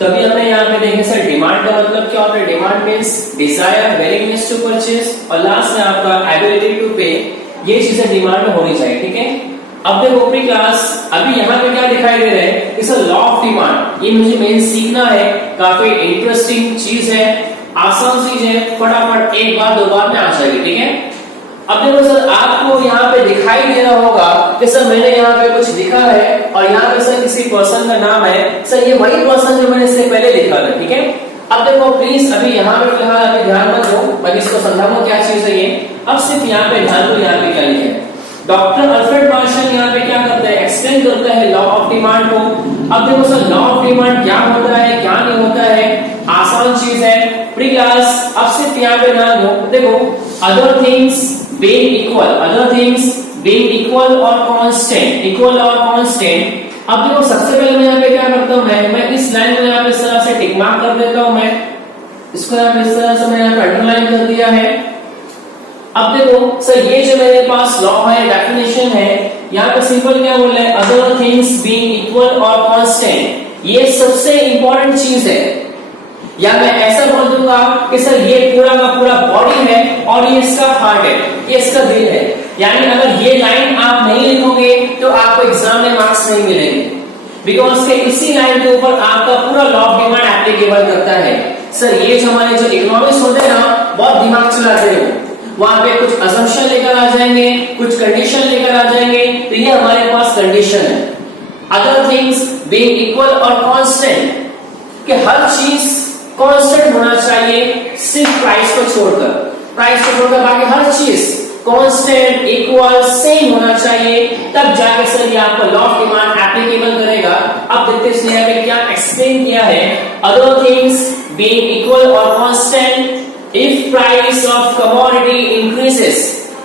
तभी हमने यहाँ पे देखे सर डिमांड का मतलब क्या होता है। Demand means desire, willingness to purchase, और लास्ट में आपका एबिलिटी टू पे। ये चीजें डिमांड में होनी चाहिए, ठीक है। अब देखो अपनी क्लास, अभी यहाँ पे क्या दिखाई दे रहा है, it's a law of demand. ये मुझे मेन सीखना है, काफी इंटरेस्टिंग चीज है, आसान चीज है, फटाफट एक बार दो बार में आ जाएगी, ठीक है। अब देखो सर आपको यहाँ पे दिखाई दे रहा होगा कि सर मैंने यहाँ पे कुछ लिखा है और यहाँ पे सर किसी पर्सन का नाम है, सर ये वही पर्सन जो मैंने इससे पहले लिखा था, ठीक है। अब देखो प्लीज अभी यहाँ पे फिलहाल अभी ध्यान मत दो, मैं इसको समझाऊंगा क्या चीज है ये। अब सिर्फ यहाँ पे ध्यान दो, यहाँ पे क्या लिखा है। डॉक्टर अल्फ्रेड मार्शल यहाँ पे क्या करता है, एक्सप्लेन करता है लॉ ऑफ डिमांड को। अब देखो सर लॉ ऑफ डिमांड क्या होता है, क्या नहीं होता है, आसान चीज है प्री क्लास। अब सिर्फ यहाँ पे ध्यान दो, देखो other things being equal or constant। अब देखो सबसे पहले मैं यहाँ पे क्या करता हूँ, मैं इस लाइन में यहाँ पे इस तरह से टिक मार्क कर देता हूँ, मैं इसको यहाँ पे इस तरह से मैं यहाँ पे अंडरलाइन कर दिया है। अब देखो सर ये जो मेरे पास लॉ है, डेफिनेशन है, यहाँ पे सिंपल क्या बोल रहा है, अदर थिंग्स बीइंग इक्वल और कांस्टेंट। ये सबसे इंपॉर्टेंट चीज है। या मैं ऐसा बोल दूंगा कि सर ये पूरा का पूरा बॉडी है और ये इसका हार्ट है, ये इसका दिल है। यानी अगर ये लाइन आप नहीं लिखोगे तो आपको एग्जाम में मार्क्स नहीं मिलेंगे, बिकॉज के इसी लाइन के ऊपर आपका पूरा लॉ ऑफ डिमांड एप्लीकेबल करता है। सर ये जो हमारे जो इकोनॉमिक्स होते हैं ना, बहुत दिमाग चलाते हैं, वहां पे कुछ असम्पशन लेकर आ जाएंगे, कुछ कंडीशन लेकर आ जाएंगे, तो ये हमारे पास कंडीशन है। अदर थिंग्स बीइंग इक्वल और कांस्टेंट, कि हर चीज कांस्टेंट होना चाहिए सिर्फ प्राइस को छोड़कर, बाकी हर चीज कांस्टेंट, इक्वल, सेम होना चाहिए, तब जाके सर ये आपको लॉ ऑफ डिमांड एप्लीकेबल करेगा। अब देखते हैं इसने यहाँ पे क्या एक्सप्लेन किया है। अदर थिंग्स बीइंग इक्वल और constant if price of commodity increases,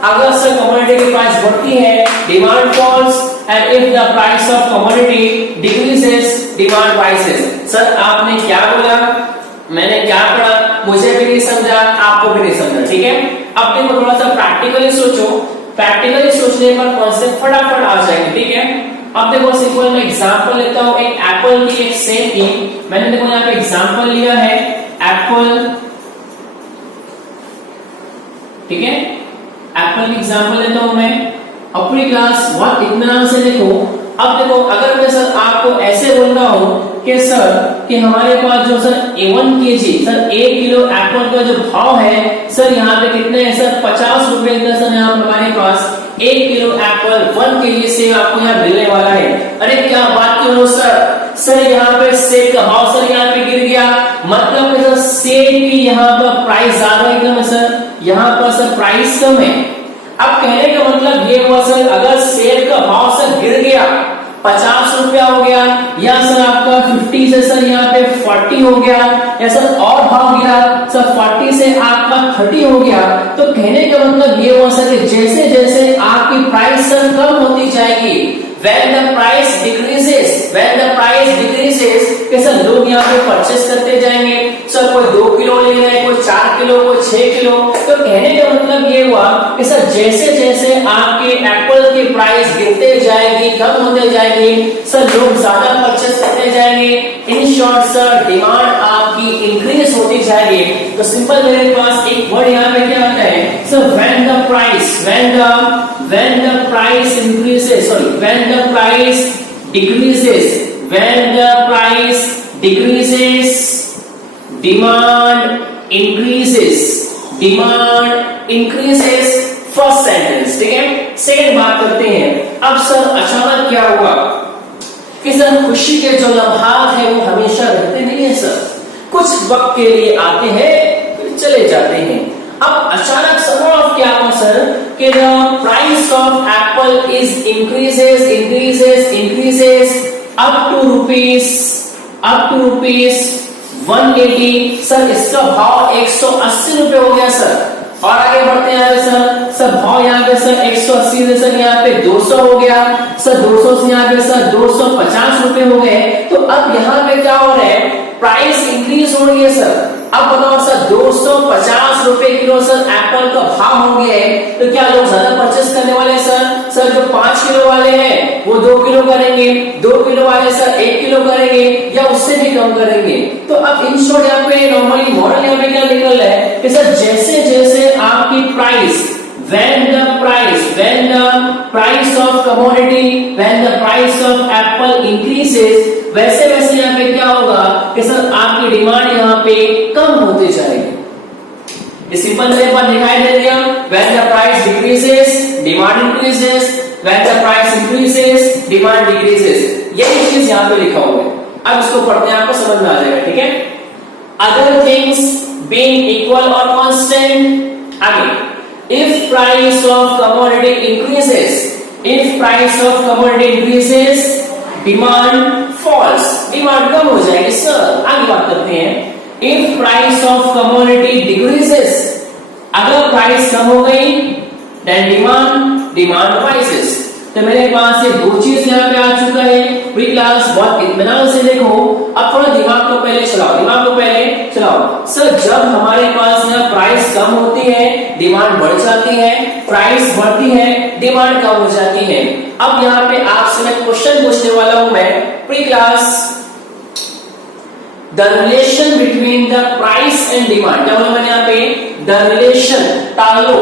अगर सर कमोडिटी की प्राइस बढ़ती है demand falls, and if the price of commodity decreases demand rises. Sir आपने क्या बोला, मैंने क्या पढ़ा, मुझे भी नहीं समझा, आपको भी नहीं समझा, ठीक है। अब देखो थोड़ा सा प्रैक्टिकली सोचो, प्रैक्टिकली सोचने पर कॉन्सेप्ट फटाफट आ जाएंगे, ठीक है। अब देखो सिंपल मैं एग्जांपल लेता हूं, एक एप्पल की, एक सेब की। मैंने देखो यहाँ पे एग्जांपल लिया है एप्पल, ठीक है। एप्पल की एग्जांपल लेता हूं मैं अपनी क्लास, बहुत इत्मीनान से देखो। अब देखो अगर मैं सर आपको ऐसे बोल रहा हूं कि सर कि हमारे पास जो sir 1 kg, sir 1 kilo Apple का जो भाव है सर यहाँ पे कितने है सर, 50 रुपए का सर यहाँ हमारे पास 1 किलो एप्पल 1 kg से आपको यहाँ मिलने वाला है। अरे क्या बात कर रहे हो सर यहाँ पे सेब का भाव सर यहाँ पे गिर गया, मतलब सर सेब की यहाँ पर प्राइस ज्यादा एकदम है सर, यहाँ पर सर प्राइस कम है। अब कहने का मतलब ये हुआ सर, अगर सेब का भाव सर गिर गया 50 रुपया हो गया, या सर आपका 50 से सर यहाँ पे 40 हो गया, या सर और भाव गिरा सर 40 से आपका 30 हो गया, तो कहने का मतलब ये हुआ सर कि जैसे जैसे आपकी प्राइस सर कम होती जाएगी, when the price decreases, कि सर लोग यहाँ पे परचेस करते जाएंगे, सर कोई 2 किलो ले रहे हैं, कोई 4 किलो, कोई 6 किलो। तो कहने का मतलब ये हुआ कि सर जैसे जैसे आपके एप्पल की प्राइस गिरते जाएगी, कम होते जाएगी, सर लोग ज्यादा परचेस करते जाएंगे। इन शॉर्ट सर डिमांड आपकी इंक्रीज होती जाएगी। तो सिंपल मेरे पास एक वर्ड यहाँ पे क्या आता है sir, when the price decreases demand increases first sentence, ठीक है। सेकंड बात करते हैं। अब सर अचानक क्या हुआ कि सर खुशी के जो लम्हात है वो हमेशा रहते नहीं है सर, कुछ वक्त के लिए आते हैं फिर चले जाते हैं। अब अचानक सपोज क्या हुआ सर कि the price of Apple is increases up to rupees 180। Sir इसका भाव 180 रुपए हो गया सर, और आगे बढ़ते हैं सर भाव यहाँ पे सर 180 से सर यहाँ पे 200 हो गया, सर 200 से यहाँ पे सर 250 रुपए हो गए। तो अब यहाँ पे क्या हो रहा है, प्राइस इंक्रीज हो रही है सर। अब बताओ सर 2 250 रुपए किलो सर एप्पल का भाव हो गया है, तो क्या लोग ज्यादा परचेस करने वाले हैं सर जो 5 किलो वाले हैं वो 2 किलो करेंगे, 2 किलो वाले सर 1 किलो करेंगे या उससे भी कम करेंगे। तो अब इन शॉर्ट यहाँ पे नॉर्मली मॉडल यहाँ पे क्या निकल रहा है कि सर जैसे जैसे आपकी price when the price of commodity, when the price of apple increases, वैसे वैसे यहाँ पे क्या होगा कि सर आपकी डिमांड यहाँ पे कम होती जाएगी। सिंपल मेरे पास दिखाई दे दिया, when the price decreases, demand increases, when the price increases, demand decreases। यही चीज यहाँ पे लिखा हुआ है। अब इसको पढ़ते हैं, आपको समझ में आ जाएगा, ठीक है। Other things being equal or constant, आगे if price of commodity increases, demand falls, demand कम हो जाएगी सर। आगे बात करते हैं, if price of commodity decreases, अगर प्राइस कम हो गई then demand rises। तो मेरे पास ये दो चीज यहाँ पे आ चुका है। प्री क्लास बहुत इत्मीनान से देखो, अब थोड़ा दिमाग को पहले चलाओ। सर जब हमारे पास यहाँ प्राइस कम होती है डिमांड बढ़ जाती है, प्राइस बढ़ती है डिमांड कम हो जाती है। अब यहाँ पे आपसे मैं क्वेश्चन पूछने वाला हूं मैं, pre class the relation between the price and demand, क्या बोला मैंने यहाँ पे, the relation, Talo,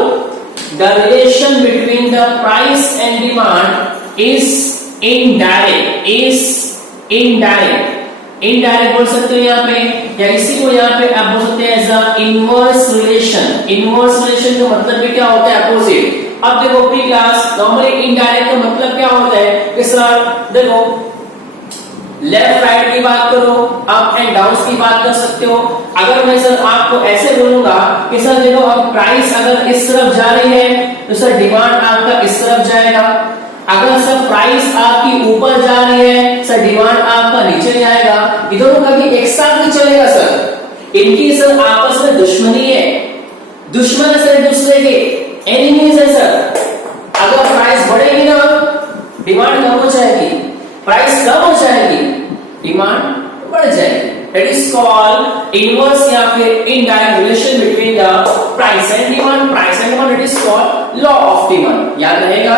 the relation between the price and demand is indirect, indirect बोल सकते हो यहाँ पे, या इसी को यहाँ पे आप बोल सकते हैं एज अ इनवर्स रिलेशन का मतलब भी क्या होता है, अपोजिट। अब देखो प्री क्लास नॉर्मली इनडायरेक्ट का मतलब क्या होता है कि सर देखो लेफ्ट राइट की बात करो, अप एंड डाउन की बात कर सकते हो। अगर मैं सर आपको ऐसे बोलूंगा कि सर देखो अब प्राइस अगर इस तरफ जा रही है तो सर डिमांड आपका इस तरफ जाएगा। अगर सर प्राइस आपकी ऊपर जा रही है सर डिमांड आपका नीचे जाएगा। ये दोनों कभी एक साथ नहीं चलेगा सर, इनकी सर आपस में दुश्मनी है, दुश्मन है सर एक दूसरे के, एनिमीज है सर। अगर प्राइस बढ़ेगी ना डिमांड कम हो जाएगी, प्राइस कम हो जाएगी डिमांड बढ़ जाएगी। दैट इज कॉल्ड इनवर्स या फिर indirect relation between the price and demand, it is called law of demand, याद रहेगा।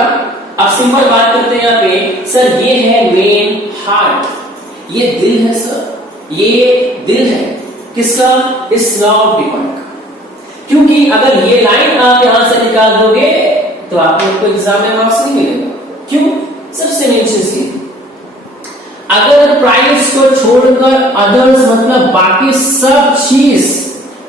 अब सिंपल बात करते हैं यहाँ पे, सर ये है मेन हार्ट, ये दिल है सर, ये दिल है किसका, इस लॉ ऑफ डिमांड का। क्योंकि अगर ये लाइन आप यहां से निकाल दोगे तो आपको एग्जाम में मार्क्स नहीं मिलेगा। क्यों, सबसे मेन चीज, अगर प्राइस को छोड़कर अदर्स मतलब बाकी सब चीज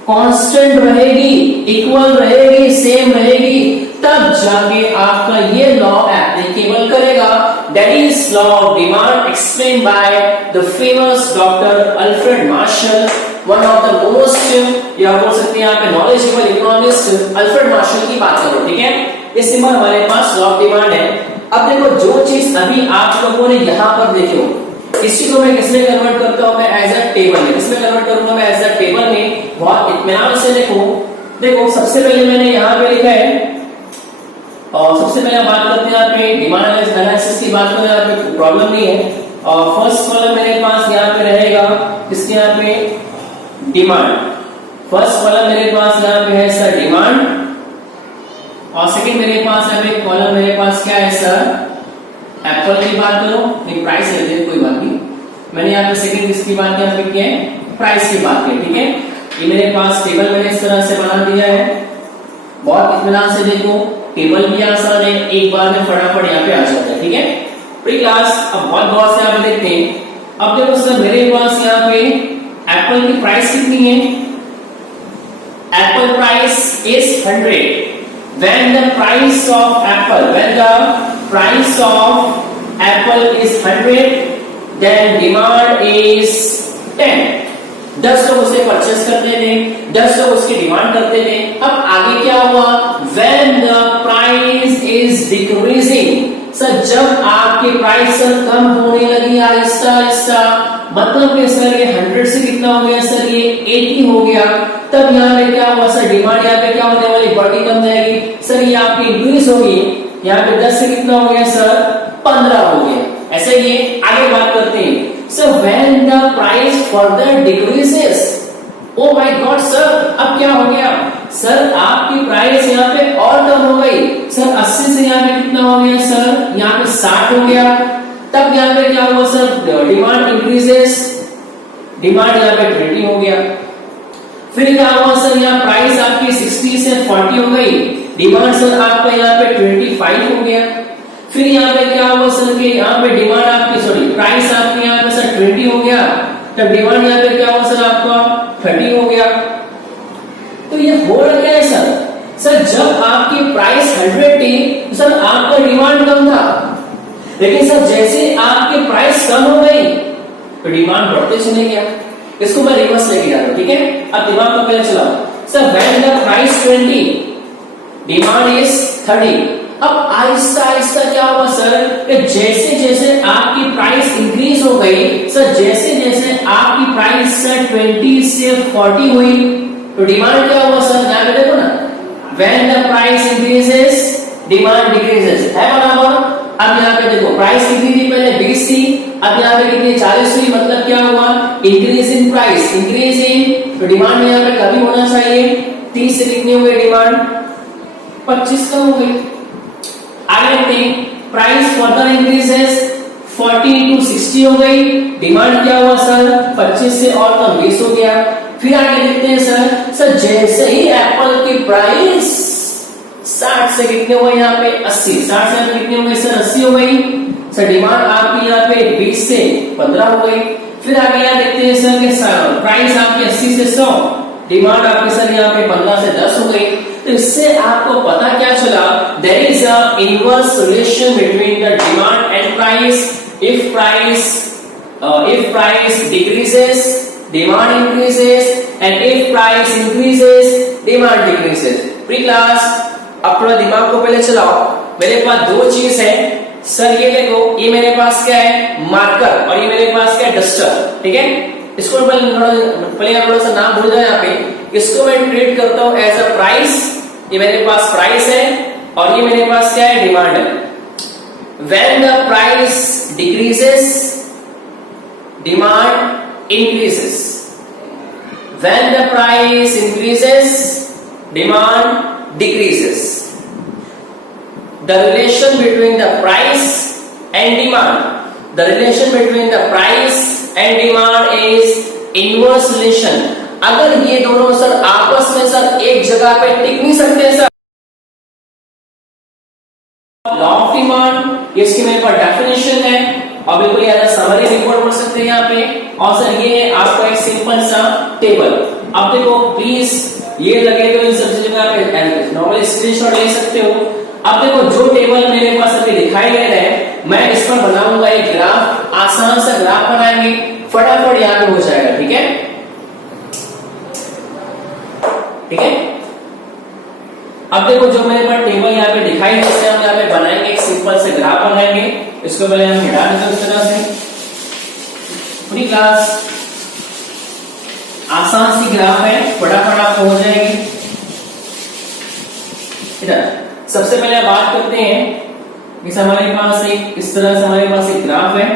कांस्टेंट रहेगी, इक्वल रहेगी, सेम रहेगी, तब जाके आपका ये लॉ एप्लीकेबल करेगा। That is law of demand explain by the famous doctor Alfred Marshall, one of the most, या बोल सकते हैं यहाँ पे नॉलेजेबल इकोनॉमिस्ट अल्फ्रेड मार्शल की बात करो, ठीक है। ये सिंपल हमारे पास लॉ ऑफ डिमांड है। अब देखो जो चीज अभी आप लोगों ने यहाँ पर देखो, इसी को मैं किसमें कन्वर्ट करता हूं, मैं एज अ टेबल में, किसमें कन्वर्ट करूंगा मैं, एज अ टेबल में। बहुत इत्मीनान से देखो सबसे पहले मैंने यहाँ पे लिखा है, और सबसे पहले बात करते हैं यहाँ पे डिमांड एनालिसिस की बात करें, यहाँ पे प्रॉब्लम नहीं है। और फर्स्ट कॉलम मेरे पास यहाँ पे रहेगा, किसके यहाँ पे, डिमांड। फर्स्ट कॉलम मेरे पास यहाँ पे है सर डिमांड, और सेकंड मेरे पास यहाँ पे कॉलम मेरे पास क्या है सर, एप्पल की बात करो, नहीं प्राइस लेते हैं कोई बात नहीं, मैंने यहाँ पे सेकंड किसकी बात यहाँ पे किया है, प्राइस की बात की, ठीक है। ये मेरे पास टेबल मैंने इस तरह से बना दिया है, बहुत इत्मीनान से देखो, टेबल भी आसान है, एक बार में फटाफट यहाँ पे आ जाता है, ठीक है। प्री क्लास अब बहुत बहुत से आप देखते हैं। अब देखो सर मेरे पास यहाँ पे एप्पल की प्राइस कितनी है, Apple price is 100। When the price of apple is 100, then demand is 10। 10 लोग उसे परचेस करते थे, 10 लोग उसकी डिमांड करते थे। अब आगे क्या हुआ, when the price is decreasing, sir जब आपकी प्राइस कम होने लगी आहिस्ता आहिस्ता, मतलब कि सर ये 100 से कितना हो गया सर, ये 80 हो गया, तब यहाँ पे क्या हुआ सर, डिमांड यहाँ पे क्या होने वाली, बढ़ती कम जाएगी सर, ये आपकी इंक्रीज होगी, यहाँ पे 10 से कितना हो गया सर, 15 हो गया। ऐसे ये आगे बात करते हैं, sir when the price further decreases, oh my God sir, अब क्या हो गया सर, आपकी प्राइस यहाँ पे और कम हो गई सर, 80 से यहाँ पे कितना हो गया सर, यहाँ पे 60 हो गया। तब यहाँ पे क्या हुआ सर, डिमांड इंक्रीजेस, डिमांड यहाँ पे 20 हो गया। फिर क्या हुआ सर, यहाँ प्राइस आपकी 60 से 40 हो गई, डिमांड सर आपका यहाँ पे 25 हो गया। फिर यहाँ पे क्या हुआ सर कि यहाँ पे डिमांड आपकी सॉरी प्राइस आपकी यहाँ पे सर 20 हो गया, तब डिमांड यहाँ पे क्या हुआ सर आपका 30 हो गया। तो ये हो रहा क्या है सर जब आपकी प्राइस 100 थी तो सर आपका डिमांड कम था, लेकिन सर जैसे आपकी प्राइस कम हो गई तो डिमांड बढ़ते चले गया। इसको मैं रिवर्स लेके जा रहा हूं, ठीक है। अब दिमाग को पहले चलाओ sir, when the price 20 demand is 30। अब आहिस्ता आहिस्ता क्या हुआ सर कि जैसे जैसे आपकी प्राइस इंक्रीज हो गई सर, जैसे जैसे आपकी प्राइस सर 20 से 40 हुई तो डिमांड क्या हुआ सर, यहाँ पे देखो ना, when the price increases demand decreases, है बराबर। अब यहाँ पे देखो प्राइस कितनी थी पहले 20 थी, अब यहाँ पे कितनी 40 हुई, मतलब क्या हुआ, increase in price, increase in, तो डिमांड यहाँ पे कभी होना चाहिए, 30 से कितनी हो गई डिमांड 25 कम हो गई। आगे देखते प्राइस फर्दर इंक्रीजेस 40 टू 60 हो गई, डिमांड क्या हुआ सर 25 से और कम 20 हो गया। फिर आगे देखते हैं सर जैसे ही एप्पल की प्राइस 60 से कितने हुए यहाँ पे 80, 60 से कितने हो गए सर 80 हो गई सर, डिमांड आपकी यहाँ पे 20 से 15 हो गई। फिर आगे यहाँ देखते हैं सर कि प्राइस आपकी 80 से 100, डिमांड आपकी सर यहाँ पे 15 से 10 हो गई। तो इससे आपको पता क्या चला, there is a inverse relation between the demand and price. If price decreases demand increases and if price increases demand decreases. Pre class अब थोड़ा दिमाग को पहले चलाओ, मेरे पास दो चीज है सर, ये देखो, ये मेरे पास क्या है मार्कर और ये मेरे पास क्या है डस्टर, ठीक है। इसको पहले थोड़ा सा नाम भूल जाए यहाँ पे, इसको मैं ट्रीट करता हूं एज अ प्राइस, ये मेरे पास प्राइस है और ये मेरे पास क्या है डिमांड है। When the price decreases demand increases, when the price increases demand decreases. The relation between the price and demand, the relation between the price and demand is inverse relation. अगर ये दोनों सर आपस में sir एक जगह पे टिक नहीं सकते सर, लॉ ऑफ डिमांड इसकी मेरे पास डेफिनेशन है और बिल्कुल याद समरी रिपोर्ट पढ़ सकते हैं यहाँ पे। और सर ये है आपका एक सिंपल सा टेबल। अब देखो प्लीज ये लगे तो इन सबसे जगह पे नॉर्मल स्क्रीनशॉट ले सकते हो। अब देखो जो टेबल मेरे पास अभी दिखाई दे रहा है, मैं इस पर बनाऊंगा एक ग्राफ, आसान सा ग्राफ बनाएंगे, फटाफट यहाँ पे हो जाएगा, ठीक है ठीक है। अब देखो जो मेरे पास टेबल यहाँ पे दिखाई दे रहा है, हम यहाँ पे बनाएंगे एक सिंपल से ग्राफ बनाएंगे। इसको पहले हम मिटा देते हैं इस तरह से। पूरी क्लास आसान सी ग्राफ है, फटाफट आपको हो जाएगी। इधर सबसे पहले बात करते हैं कि हमारे पास एक इस तरह से हमारे पास एक ग्राफ है।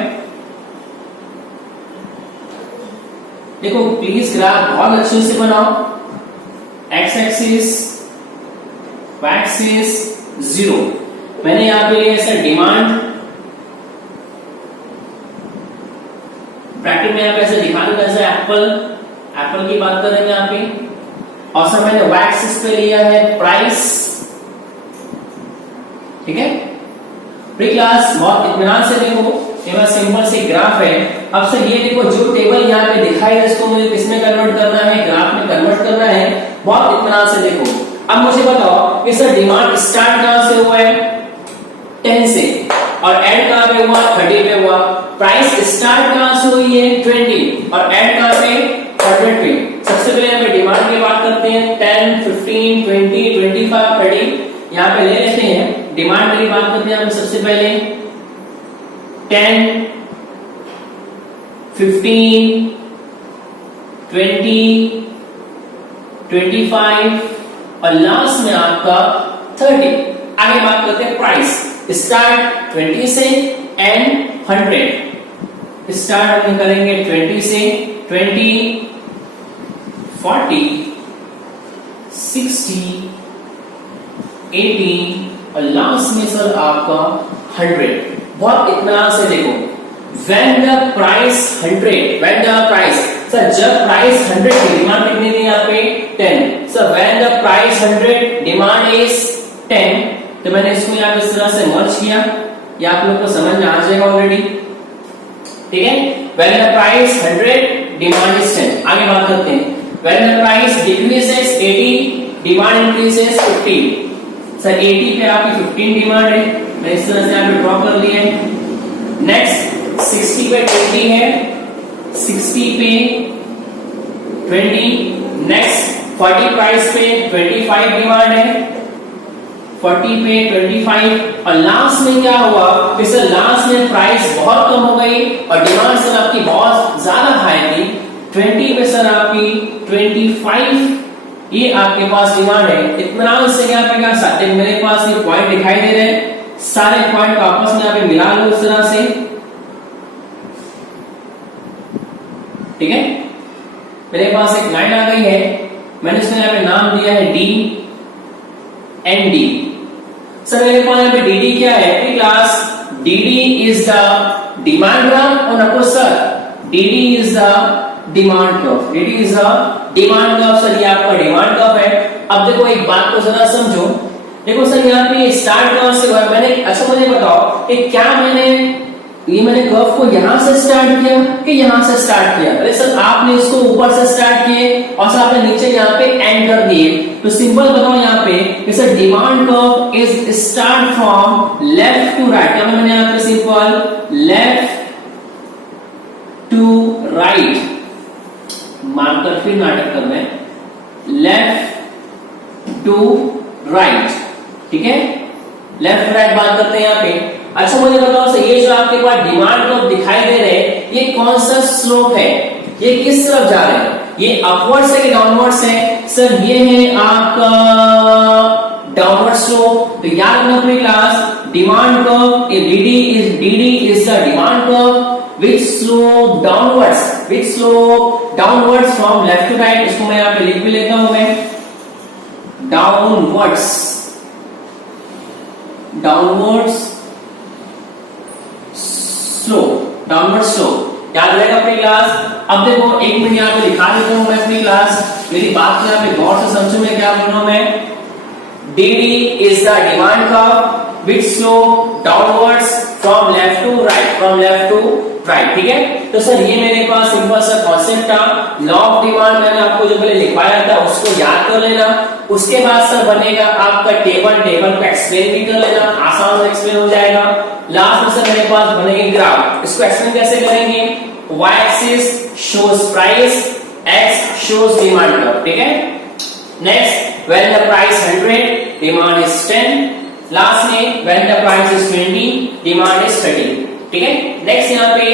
देखो प्लीज ग्राफ बहुत अच्छे से बनाओ। एक्स एक्सिस, वाई एक्सिस 0, मैंने यहां पे लिया है डिमांड, ब्रैकेट में यहां पे ऐसे दिखा दूंगा जैसे एप्पल की बात कर रहे हैं यहाँ पे, और सर मैंने वाई एक्सिस पे लिया है प्राइस, ठीक है। प्री क्लास बहुत इत्मीनान से देखो, ये बस सिंपल सी ग्राफ है। अब सर ये देखो जो टेबल यहाँ पे दिखाई है इसको मुझे किसमें कन्वर्ट करना है, ग्राफ में कन्वर्ट करना है। बहुत इत्मीनान से देखो। अब मुझे बताओ कि सर डिमांड स्टार्ट कहां से हुआ है 10 से और एंड कहां पे हुआ 30 पे हुआ। प्राइस स्टार्ट कहां से हुई है 20 और एंड कहां पे 100 पे। सबसे पहले हमें डिमांड की बात करते हैं 10, 15, 20, 25, 30 यहाँ पे ले लेते हैं। डिमांड की बात करते हैं हम सबसे पहले 10, 15, 20, 25 और लास्ट में आपका 30। आगे बात करते हैं प्राइस, स्टार्ट 20 से एंड 100। स्टार्ट हम करेंगे 20 से, 20, 40, 60, 80 और लास्ट में सर आपका 100। बहुत इत्मीनान से देखो, when the price 100, when the price, sir जब प्राइस 100 की डिमांड कितनी थी यहाँ पे 10, sir when the price 100 demand is 10, तो मैंने इसको यहाँ पे इस तरह से मर्ज किया, ये आप लोग को समझ में आ जाएगा ऑलरेडी, ठीक है। when the price 100 demand is 10, आगे बात करते हैं। when the price decreases 80 demand increases 15, sir 80 पे आपकी 15 डिमांड है, मैं इस तरह से यहाँ पे ड्रॉ कर लिया है। नेक्स्ट 60 पे 20 है, 60 पे 20, नेक्स्ट 40 प्राइस पे 25 डिमांड है, 40 पे 25 और लास्ट में क्या हुआ कि सर लास्ट में प्राइस बहुत कम हो गई और डिमांड सर आपकी बहुत ज्यादा हाई थी, 20 पे सर आपकी 25 ये आपके पास डिमांड है। इत्मीनान से यहाँ पे क्या साथ मेरे पास ये पॉइंट दिखाई दे रहे हैं, सारे पॉइंट को आपस में यहाँ पे मिला लो इस तरह से, ठीक है। मेरे पास एक लाइन आ गई है, मैंने इसमें यहाँ पे नाम दिया है डी एंड डी। सर मेरे पास यहाँ पे डी डी क्या है class, D D is the demand graph और नको sir D D is the demand curve, D D is the demand curve. Sir ये आपका डिमांड कर्व है। अब देखो एक बात को जरा समझो, देखो सर यहाँ पे स्टार्ट कहां से हुआ, मैंने अच्छा मुझे बताओ कि क्या मैंने कर्व को यहां से स्टार्ट किया कि यहां से स्टार्ट किया? अरे सर आपने इसको ऊपर से स्टार्ट किए और सर आपने नीचे यहाँ पे एंड कर दिए, तो सिंपल बताओ यहाँ पे कि sir demand curve is start from left to right. क्या मैंने यहाँ पे simple left to right marker फिर नाटक करना है, लेफ्ट टू राइट, ठीक है। लेफ्ट राइट बात करते हैं यहाँ पे। अच्छा मुझे बताओ सर ये जो आपके पास डिमांड कर्व दिखाई दे रहे हैं ये कौन सा स्लोप है, ये किस तरफ जा रहे हैं, ये अपवर्ड्स है कि डाउनवर्ड्स है? सर ये है आपका डाउनवर्ड स्लोप। तो याद रखना पूरी class, demand curve D is the demand curve which slope downwards from left to right। इसको मैं यहाँ पे लिख भी लेता हूं, मैं downwards slope याद रहेगा अपनी क्लास। अब देखो एक मिनट यहाँ पे लिखा देता हूं मैं अपनी क्लास, मेरी बात को यहाँ पे गौर से समझो मैं क्या बोल रहा हूं। मैं DD is the demand curve which slope downwards from left to right, ठीक है। तो सर ये मेरे पास सिंपल सा कॉन्सेप्ट था, लॉ ऑफ डिमांड मैंने आपको जो पहले लिखवाया था उसको याद कर लेना। उसके बाद सर बनेगा आपका टेबल को एक्सप्लेन भी कर लेना, आसान से एक्सप्लेन हो जाएगा। लास्ट में सर मेरे पास बनेगी ग्राफ, इसको एक्सप्लेन कैसे करेंगे, y axis shows price, x shows demand curve, ठीक है। Next when the price 100 demand is 10, last में when the price is 20 demand is 30, ठीक है। नेक्स्ट यहाँ पे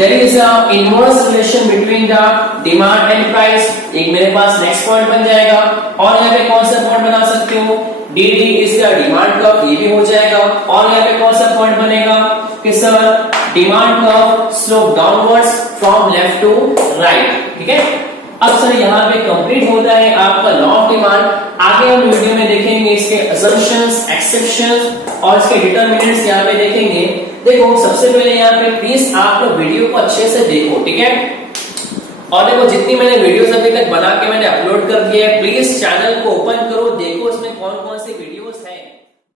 there is a inverse relation between the demand and price, एक मेरे पास next point बन जाएगा। और यहाँ पे कौन सा पॉइंट बना सकते हो, DD is the demand curve, ये भी हो जाएगा। और यहाँ पे कौन सा पॉइंट बनेगा कि sir demand curve slope downwards from left to right, ठीक है। अब सर यहाँ पे कंप्लीट होता है आपका लॉ ऑफ डिमांड। आगे हम वीडियो में देखेंगे इसके असम्पशंस, एक्सेप्शंस और इसके डिटरमिनेंट्स यहाँ पे देखेंगे। देखो सबसे पहले यहाँ पे प्लीज आप लोग वीडियो को अच्छे से देखो, ठीक है। और देखो जितनी मैंने वीडियोस अभी तक बना के मैंने अपलोड कर दिया है, प्लीज चैनल को ओपन करो, देखो इसमें कौन कौन सी वीडियो